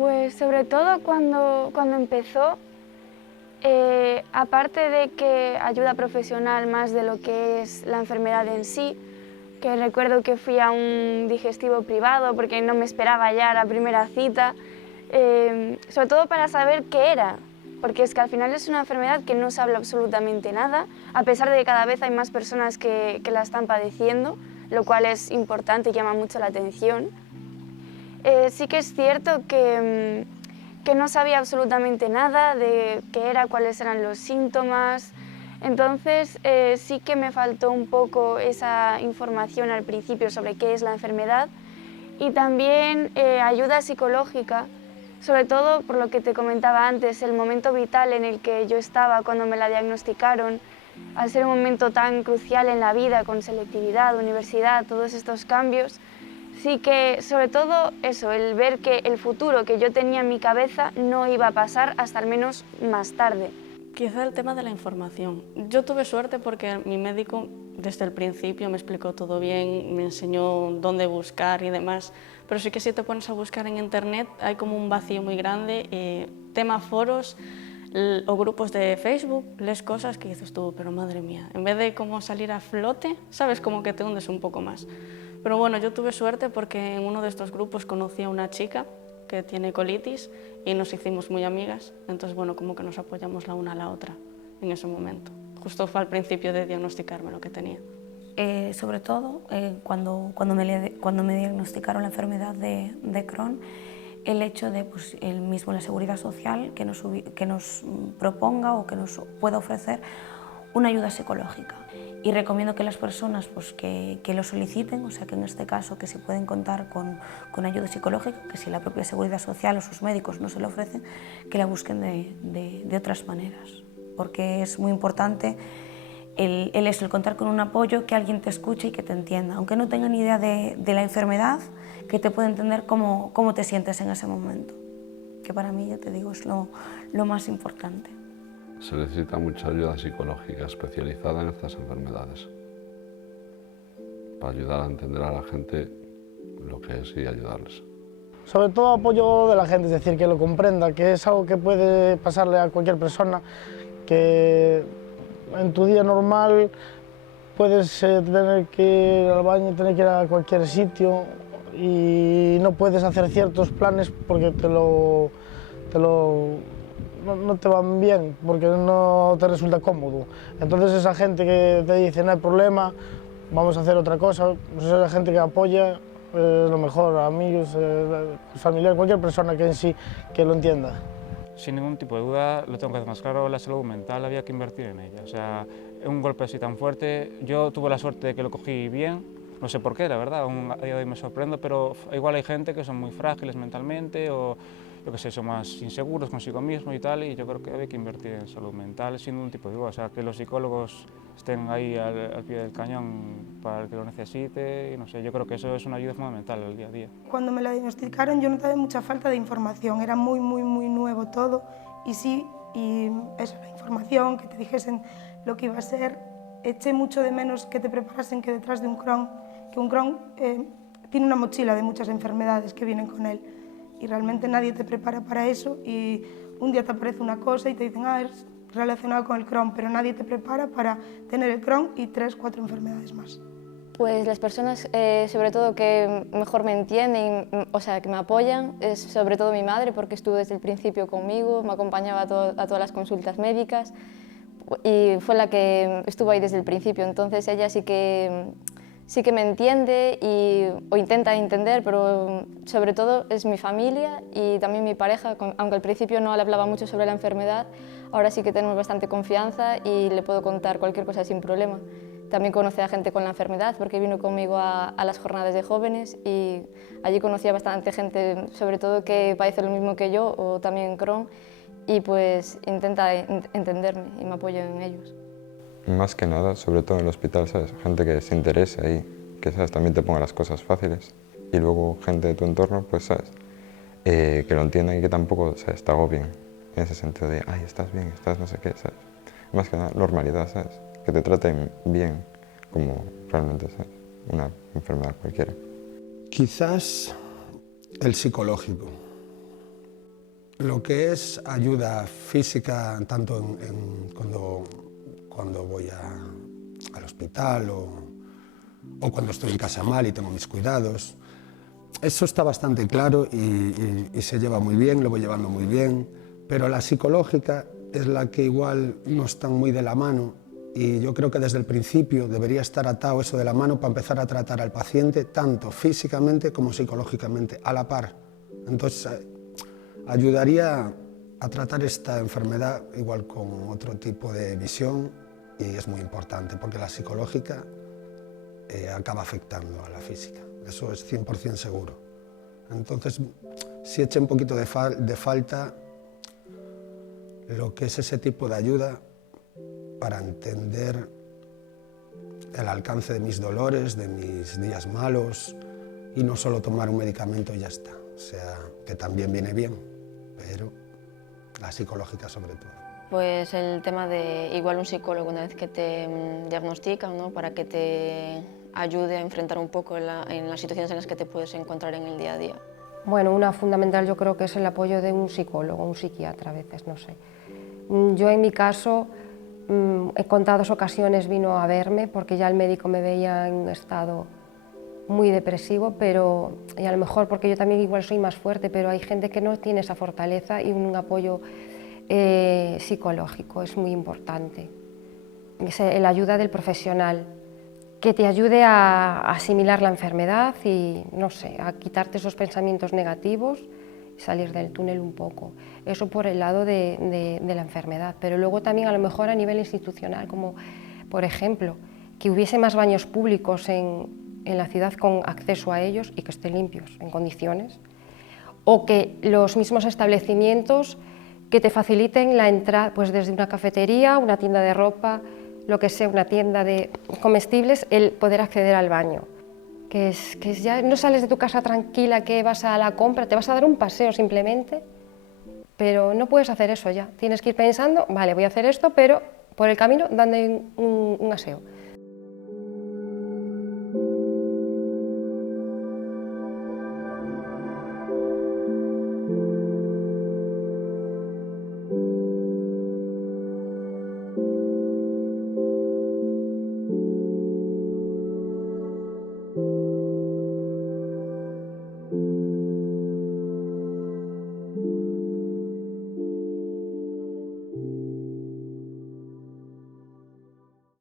Pues sobre todo cuando empezó, aparte de que ayuda profesional más de lo que es la enfermedad en sí, que recuerdo que fui a un digestivo privado porque no me esperaba ya la primera cita, sobre todo para saber qué era, porque es que al final es una enfermedad que no se habla absolutamente nada, a pesar de que cada vez hay más personas que la están padeciendo, lo cual es importante y llama mucho la atención. Sí que es cierto que no sabía absolutamente nada de qué era, cuáles eran los síntomas. Entonces sí que me faltó un poco esa información al principio sobre qué es la enfermedad y también ayuda psicológica, sobre todo por lo que te comentaba antes, el momento vital en el que yo estaba cuando me la diagnosticaron, al ser un momento tan crucial en la vida, con selectividad, universidad, todos estos cambios. Sí que, sobre todo eso, el ver que el futuro que yo tenía en mi cabeza no iba a pasar hasta al menos más tarde. Quizá el tema de la información. Yo tuve suerte porque mi médico desde el principio me explicó todo bien, me enseñó dónde buscar y demás, pero sí que si te pones a buscar en internet hay como un vacío muy grande, tema foros o grupos de Facebook, lees cosas que dices tú, pero madre mía, en vez de como salir a flote, sabes, como que te hundes un poco más. Pero bueno, yo tuve suerte porque en uno de estos grupos conocí a una chica que tiene colitis y nos hicimos muy amigas, entonces bueno, como que nos apoyamos la una a la otra en ese momento. Justo fue al principio de diagnosticarme lo que tenía. Sobre todo cuando me diagnosticaron la enfermedad de Crohn, el hecho de pues, el mismo la Seguridad Social que nos proponga o que nos pueda ofrecer una ayuda psicológica. Y recomiendo que las personas pues, que lo soliciten, o sea que en este caso que si pueden contar con ayuda psicológica, que si la propia Seguridad Social o sus médicos no se la ofrecen, que la busquen de otras maneras, porque es muy importante el contar con un apoyo, que alguien te escuche y que te entienda, aunque no tenga ni idea de la enfermedad, que te pueda entender cómo te sientes en ese momento, que para mí, ya te digo, es lo más importante. Se necesita mucha ayuda psicológica especializada en estas enfermedades para ayudar a entender a la gente lo que es y ayudarles. Sobre todo apoyo de la gente, es decir, que lo comprenda, que es algo que puede pasarle a cualquier persona, que en tu día normal puedes tener que ir al baño, tener que ir a cualquier sitio y no puedes hacer ciertos planes porque no te van bien, porque no te resulta cómodo. Entonces esa gente que te dice no hay problema, vamos a hacer otra cosa, pues esa gente que apoya es lo mejor, amigos, familiares, cualquier persona que en sí que lo entienda. Sin ningún tipo de duda, lo tengo que hacer más claro, la salud mental había que invertir en ella. O sea, un golpe así tan fuerte, yo tuve la suerte de que lo cogí bien, no sé por qué, la verdad, aún a día de hoy me sorprendo, pero igual hay gente que son muy frágiles mentalmente o yo qué sé, son más inseguros consigo mismos y tal, y yo creo que hay que invertir en salud mental sin ningún tipo de duda. O sea, que los psicólogos estén ahí al pie del cañón para el que lo necesite, y no sé, yo creo que eso es una ayuda fundamental al día a día. Cuando me la diagnosticaron yo notaba mucha falta de información, era muy nuevo todo, y sí, y eso, la información, que te dijesen lo que iba a ser, eché mucho de menos que te preparasen que detrás de un Crohn, que un Crohn tiene una mochila de muchas enfermedades que vienen con él, y realmente nadie te prepara para eso, y un día te aparece una cosa y te dicen, es relacionado con el Crohn, pero nadie te prepara para tener el Crohn y 3 o 4 enfermedades más. Pues las personas, sobre todo, que mejor me entienden, o sea, que me apoyan, es sobre todo mi madre, porque estuvo desde el principio conmigo, me acompañaba a todas las consultas médicas y fue la que estuvo ahí desde el principio, entonces ella sí que me entiende o intenta entender, pero sobre todo es mi familia y también mi pareja, aunque al principio no le hablaba mucho sobre la enfermedad, ahora sí que tenemos bastante confianza y le puedo contar cualquier cosa sin problema. También conocí a gente con la enfermedad porque vino conmigo a las jornadas de jóvenes y allí conocí a bastante gente, sobre todo que padece lo mismo que yo o también Crohn, y pues intenta entenderme y me apoyo en ellos. Más que nada, sobre todo en el hospital, ¿sabes? Gente que se interese ahí, que ¿sabes? También te ponga las cosas fáciles. Y luego gente de tu entorno, pues ¿sabes? Que lo entiendan y que tampoco, ¿sabes? Te agobien en ese sentido de, ay, estás bien, estás no sé qué, ¿sabes? Más que nada, normalidad, ¿sabes? Que te traten bien, como realmente es una enfermedad cualquiera. Quizás el psicológico, Lo que es ayuda física, tanto cuando voy al hospital o cuando estoy en casa mal y tengo mis cuidados, eso está bastante claro y se lleva muy bien, lo voy llevando muy bien, pero la psicológica es la que igual no están muy de la mano y yo creo que desde el principio debería estar atado eso de la mano para empezar a tratar al paciente tanto físicamente como psicológicamente, a la par. Entonces, ayudaría a tratar esta enfermedad igual con otro tipo de visión y es muy importante porque la psicológica acaba afectando a la física, eso es 100% seguro. Entonces, si echa un poquito de falta lo que es ese tipo de ayuda para entender el alcance de mis dolores, de mis días malos y no solo tomar un medicamento y ya está, o sea, que también viene bien, pero la psicológica sobre todo. Pues el tema de igual un psicólogo una vez que te diagnostican, ¿no? Para que te ayude a enfrentar un poco en las situaciones en las que te puedes encontrar en el día a día. Bueno, una fundamental yo creo que es el apoyo de un psicólogo, un psiquiatra a veces, no sé. Yo en mi caso, en contadas ocasiones vino a verme porque ya el médico me veía en un estado muy depresivo, pero, y a lo mejor porque yo también igual soy más fuerte, pero hay gente que no tiene esa fortaleza y un apoyo psicológico es muy importante. Es la ayuda del profesional, que te ayude a asimilar la enfermedad y, no sé, a quitarte esos pensamientos negativos y salir del túnel un poco. Eso por el lado de la enfermedad, pero luego también a lo mejor a nivel institucional, como por ejemplo, que hubiese más baños públicos en la ciudad con acceso a ellos y que estén limpios, en condiciones, o que los mismos establecimientos que te faciliten la entrada, pues desde una cafetería, una tienda de ropa, lo que sea, una tienda de comestibles, el poder acceder al baño. Que es ya no sales de tu casa tranquila que vas a la compra, te vas a dar un paseo simplemente, pero no puedes hacer eso ya. Tienes que ir pensando, vale, voy a hacer esto, pero por el camino dando un aseo.